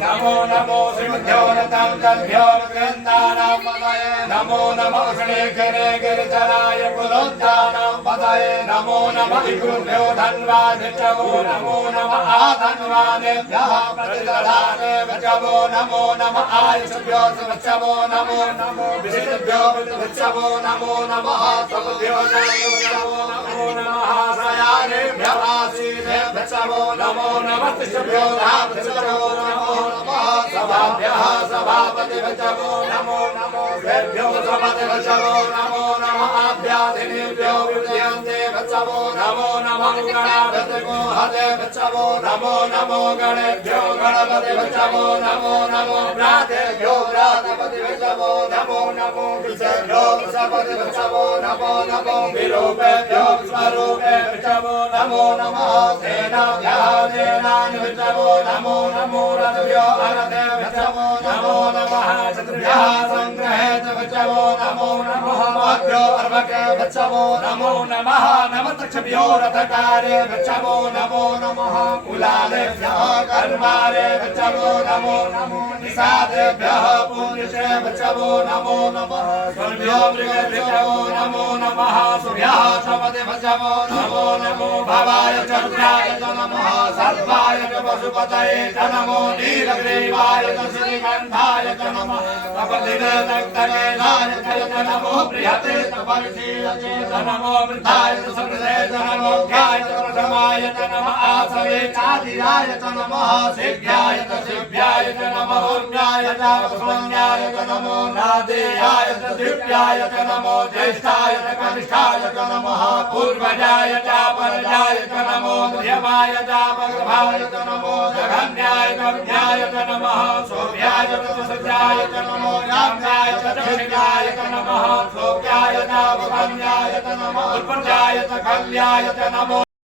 नमो नमो श्रीमद्भ्यो नतां तद्भ्यो ग्रन्थानां पतये नमो नमो श्री गिरे गिरिचराय कुलोत्थानां पतये नमो नमः गुरुभ्यो धन्वादिचवो नमो नमः आधन्वानेभ्यः प्रतिदधानेभ्यवो नमो नमः आयुषभ्यो सुवत्सवो नमो नमो विशिष्टभ्यो वत्सवो नमो नमः स्वभ्यो नमो नमः सयानेभ्यः आसीनेभ्यवो नमो नमः तिष्ठभ्यो धावत्सवो नमो नमः सभाभ्यः सभापतिभ्यो नमो नमो वेभ्यो सभापतिभ्यो नमो नमः आभ्याधिनेभ्यो विद्यन्ते भत्सवो नमो नमः गणाधिपतिभ्यो हतेभ्यो नमो नमो गणेभ्यो गणपतिभ्यो नमो नमो भ्रातेभ्यो भ्रातपतिभ्यो नमो नमो विषभ्यो विषपतिभ्यो नमो नमो विरूपेभ्यो विश्वरूपेभ्यो नमो नमः सेनाभ्यः सेनानिभ्यो नमो नमो रथभ्यो अरथेभ्यो नमो नमः शत्रुभ्यः संग्रहेभ्यो नमो नमः मद्भ्यो अर्भकेभ्यो नमो नमः नमस्तक्षभ्यो रथकारेभ्यो नमो नमः कुलालेभ्यः कर्मारेभ्यो नमो नमो निषादेभ्यः पुण्यश्रेभ्यो नमो नमः स्वर्भ्यो मृगेभ्यो नमो नमः सुभ्यः सपतिभ्यो नमो नमो भवाय चन्द्राय नमः सर्वाय च पशुपतये च नमो नीलग्रीवाय च श्रीकण्ठाय च नमः तपतिवेदक्तकेलाय च नमो बृहते च परिशीलये च नमो वृद्धाय च समृद्धे च नमो ज्ञाय च प्रथमाय च नमः आसवे चादिराय च नमः सिद्ध्याय च शिव्याय च नमः पुण्याय च पुष्पण्याय च नमो नादेयाय च दिव्याय च नमो ज्येष्ठाय च कनिष्ठाय च नमः पूर्वजाय च परजाय च नमो मध्यमाय च भगवाय च नमो जघन्याय च विज्ञाय च नमः शोभ्याय च सज्जाय च नमो याम्याय च दक्षिणाय च नमः श्लोक्याय च वधन्याय च नमः उत्पन्नाय च कल्याय च नमो